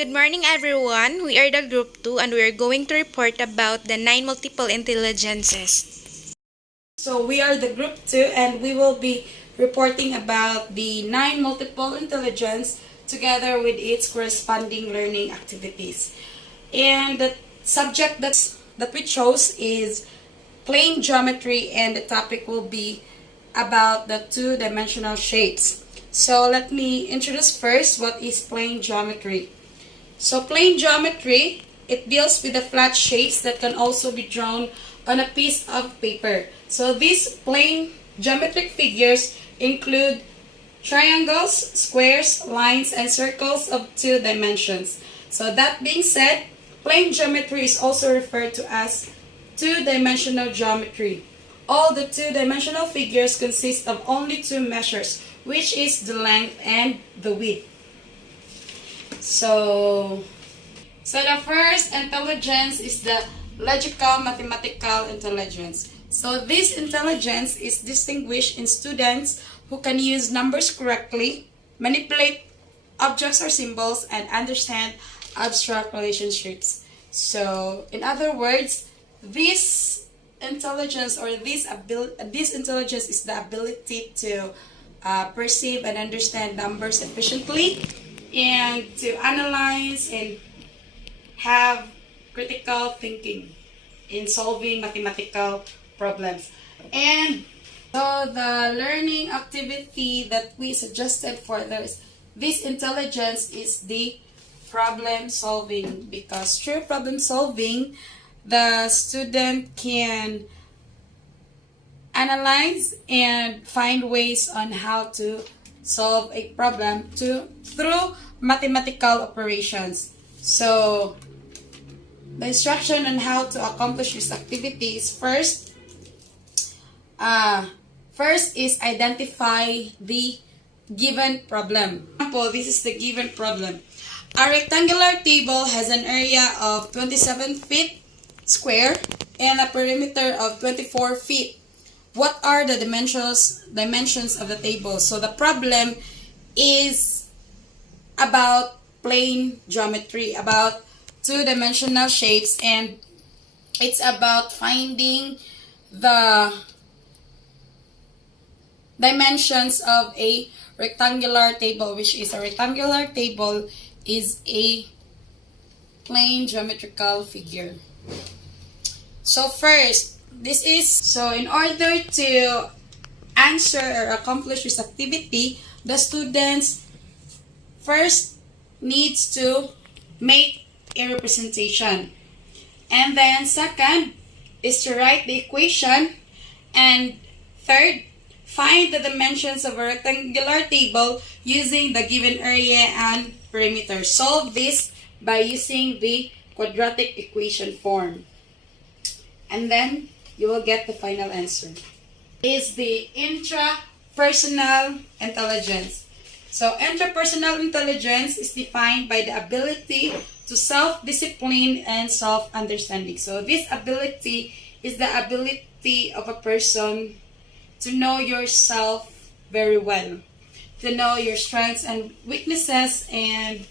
good morning everyone. We are the group 2 and we are going to report about the 9 multiple intelligences. So we are the group 2 and we will be reporting about the 9 multiple intelligence together with its corresponding learning activities. And the subject that we chose is plane geometry, and the topic will be about the two-dimensional shapes. So let me introduce first what is plane geometry. So plane geometry, it deals with the flat shapes that can also be drawn on a piece of paper. So these plane geometric figures include triangles, squares, lines, and circles of 2 dimensions. So that being said, plane geometry is also referred to as two-dimensional geometry. All the two-dimensional figures consist of only 2 measures, which is the length and the width. So the first intelligence is the logical mathematical intelligence. So this intelligence is distinguished in students who can use numbers correctly, manipulate objects or symbols, and understand abstract relationships. So in other words, this intelligence or this intelligence is the ability to perceive and understand numbers efficiently, and to analyze and have critical thinking in solving mathematical problems. And so the learning activity that we suggested for this intelligence is the problem solving, because through problem solving, the student can analyze and find ways on how to solve a problem through mathematical operations. So the instruction on how to accomplish this activity is first is identify the given problem. For example, this is the given problem. A rectangular table has an area of 27 feet square and a perimeter of 24 feet. What are the dimensions of the table? So the problem is about plane geometry, about two-dimensional shapes, and it's about finding the dimensions of a rectangular table, which is a rectangular table is a plane geometrical figure. So first, in order to answer or accomplish this activity, the students first needs to make a representation. And then second is to write the equation. And third, find the dimensions of a rectangular table using the given area and perimeter. Solve this by using the quadratic equation form. And then you will get the final answer. Is the intrapersonal intelligence. So intrapersonal intelligence is defined by the ability to self-discipline and self-understanding. So this ability is the ability of a person to know yourself very well, to know your strengths and weaknesses, and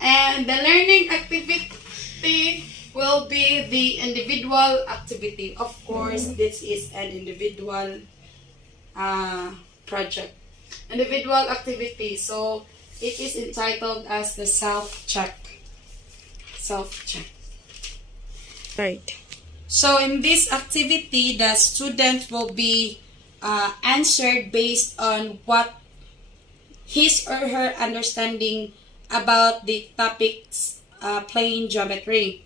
the learning activity will be the individual activity. Of course, this is an individual project. Individual activity. So it is entitled as the self-check. Self-check. Right. So in this activity, the student will be answered based on what his or her understanding about the topics plane geometry,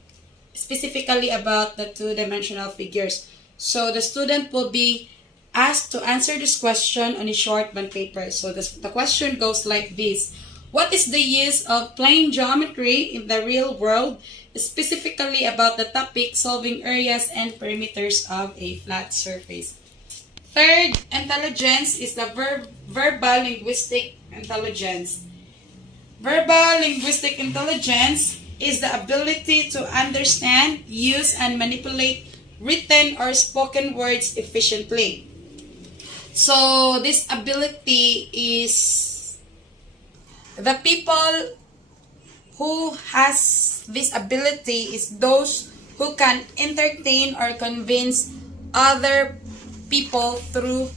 specifically about the two-dimensional figures. So the student will be asked to answer this question on a short bond paper. So the question goes like this: what is the use of plane geometry in the real world, specifically about the topic solving areas and perimeters of a flat surface? Third intelligence is the verbal linguistic intelligence. Verbal linguistic intelligence is the ability to understand, use, and manipulate written or spoken words efficiently. So this ability is the people who has this ability is those who can entertain or convince other people through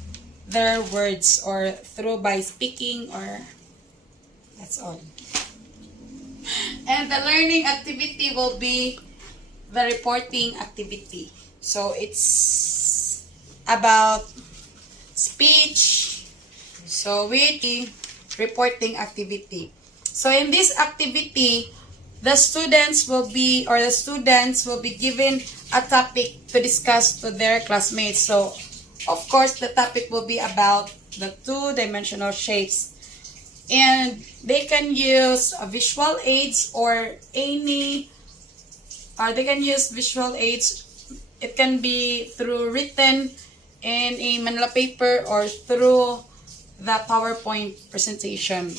their words or through by speaking, or that's all. And the learning activity will be the reporting activity. So it's about speech, so which reporting activity. So in this activity, the students will be given a topic to discuss to their classmates. So of course the topic will be about the two-dimensional shapes. And they can use visual aids or they can use visual aids. It can be through written in a Manila paper or through the PowerPoint presentation.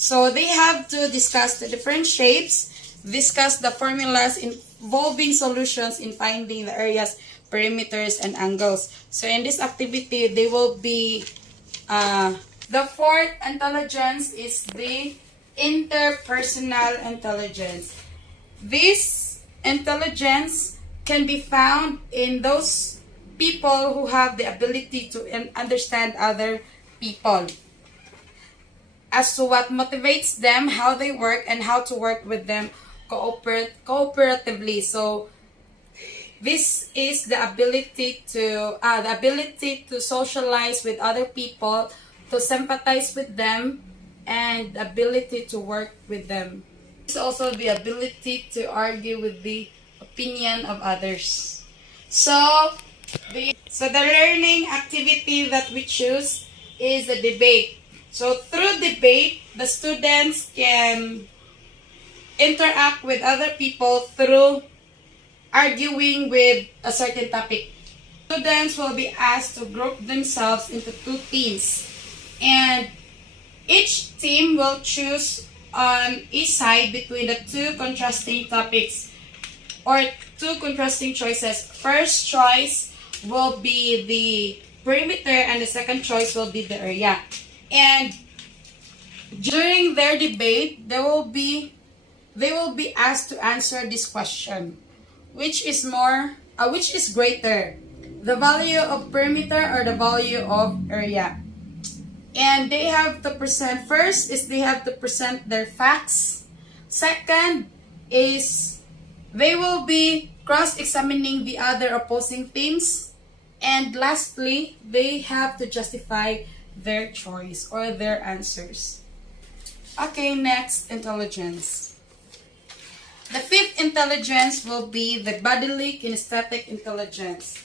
So they have to discuss the different shapes, discuss the formulas involving solutions in finding the areas, perimeters, and angles. So in this activity, they will be, the fourth intelligence is the interpersonal intelligence. This intelligence can be found in those people who have the ability to understand other people as to what motivates them, how they work, and how to work with them cooperatively. So this is the ability to socialize with other people, to sympathize with them, and the ability to work with them. It's also the ability to argue with the opinion of others. So the learning activity that we choose is the debate. So through debate, the students can interact with other people through arguing with a certain topic. Students will be asked to group themselves into two teams, and each team will choose on each side between the two contrasting topics or two contrasting choices. First choice will be the perimeter and the second choice will be the area. And during their debate, they will be asked to answer this question: which is greater, the value of perimeter or the value of area? And they have to present, first is they have to present their facts. Second is they will be cross-examining the other opposing teams. And lastly, they have to justify their choice or their answers. Okay, next, intelligence. The fifth intelligence will be the bodily kinesthetic intelligence.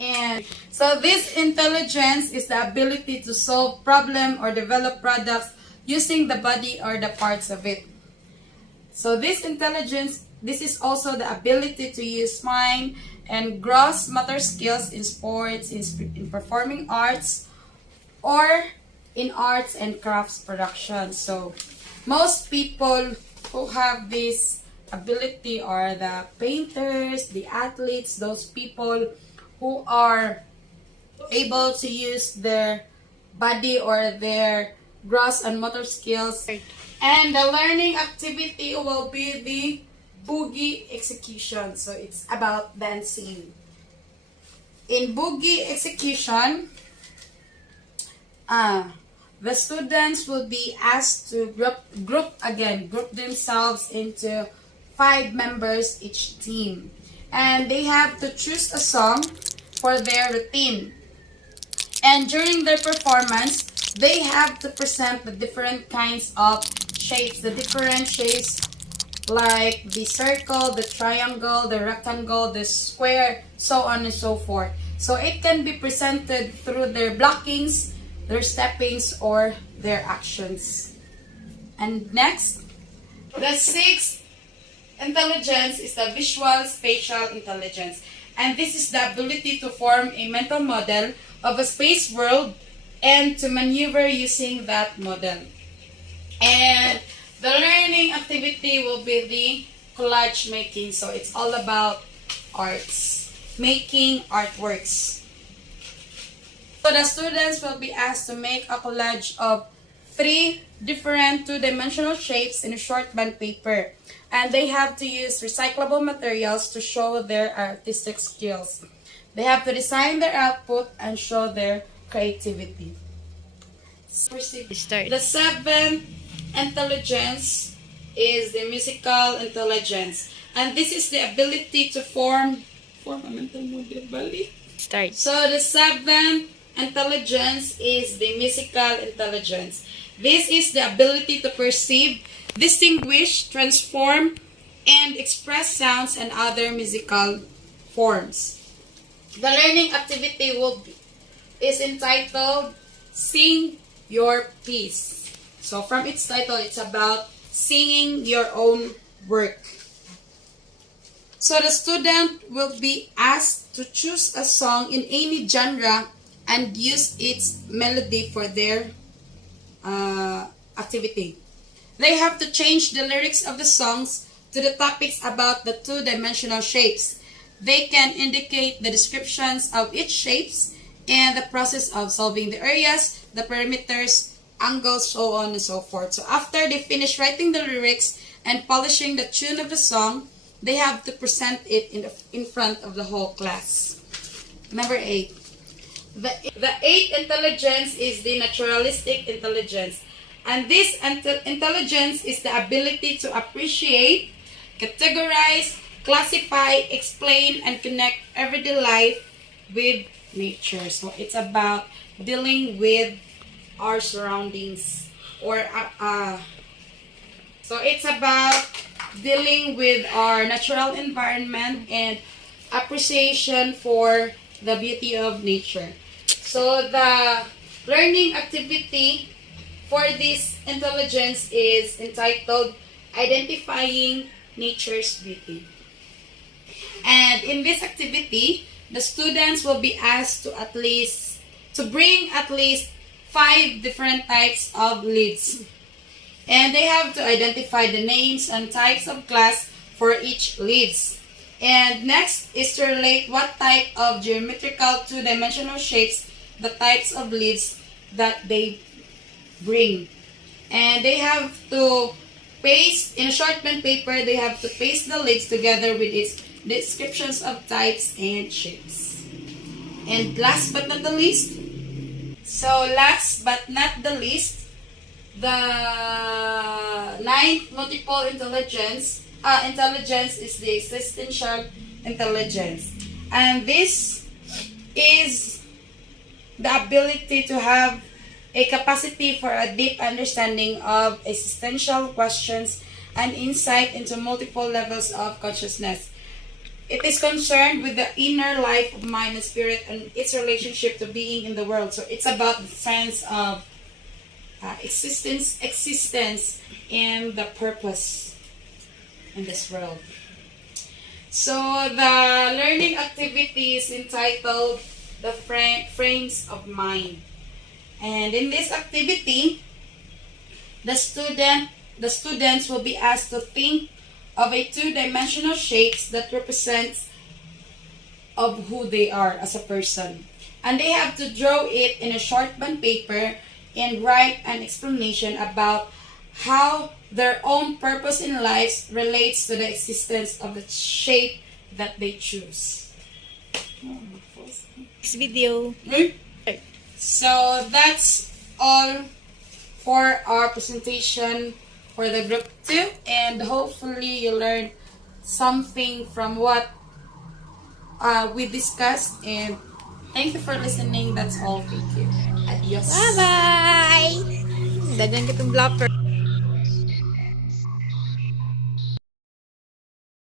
And so this intelligence is the ability to solve problem or develop products using the body or the parts of it. So this intelligence, this is also the ability to use fine and gross motor skills in sports, in performing arts, or in arts and crafts production. So most people who have this ability are the painters, the athletes, those people who are able to use their body or their gross and motor skills. And the learning activity will be the boogie execution. So it's about dancing. In boogie execution, the students will be asked to group themselves into 5 members each team. And they have to choose a song for their routine. And during their performance, they have to present the different kinds of shapes, the different shapes like the circle, the triangle, the rectangle, the square, so on and so forth. So it can be presented through their blockings, their steppings, or their actions. And next, the sixth intelligence is the visual spatial intelligence. And this is the ability to form a mental model of a space world and to maneuver using that model. And the learning activity will be the collage making. So it's all about arts, making artworks. So the students will be asked to make a collage of 3 different two-dimensional shapes in a short band paper. And they have to use recyclable materials to show their artistic skills. They have to design their output and show their creativity. Start. The seventh intelligence is the musical intelligence. And this is the ability to form a mental model, bali. Start. So the seventh intelligence is the musical intelligence. This is the ability to perceive, distinguish, transform, and express sounds and other musical forms. The learning activity is entitled Sing Your Piece. So from its title, it's about singing your own work. So the student will be asked to choose a song in any genre and use its melody for their activity. They have to change the lyrics of the songs to the topics about the two-dimensional shapes. They can indicate the descriptions of each shapes and the process of solving the areas, the perimeters, angles, so on and so forth. So after they finish writing the lyrics and polishing the tune of the song, they have to present it in front of the whole class. Number 8. The eighth intelligence is the naturalistic intelligence. And this intelligence is the ability to appreciate, categorize, classify, explain, and connect everyday life with nature. So it's about dealing with our surroundings, so it's about dealing with our natural environment and appreciation for the beauty of nature. So the learning activity for this intelligence is entitled Identifying Nature's Beauty. And in this activity, the students will be asked to bring at least 5 different types of leads. And they have to identify the names and types of class for each leads. And next is to relate what type of geometrical two-dimensional shapes the types of leads that they bring. And they have to paste, in a short band paper, they have to paste the leads together with its descriptions of types and shapes. And last but not the least, the ninth multiple intelligence is the existential intelligence. And this is the ability to have a capacity for a deep understanding of existential questions and insight into multiple levels of consciousness. It is concerned with the inner life of mind and spirit and its relationship to being in the world. So it's about the sense of existence, and the purpose in this world. So the learning activity is entitled The Frames of Mind. And in this activity, the students will be asked to think of a two-dimensional shapes that represents of who they are as a person. And they have to draw it in a short band paper and write an explanation about how their own purpose in life relates to the existence of the shape that they choose. Next video. So that's all for our presentation for the group 2, and hopefully you learned something from what we discussed, and thank you for listening. That's all. Thank you. Adios. Bye-bye! Dagan kitong blopper.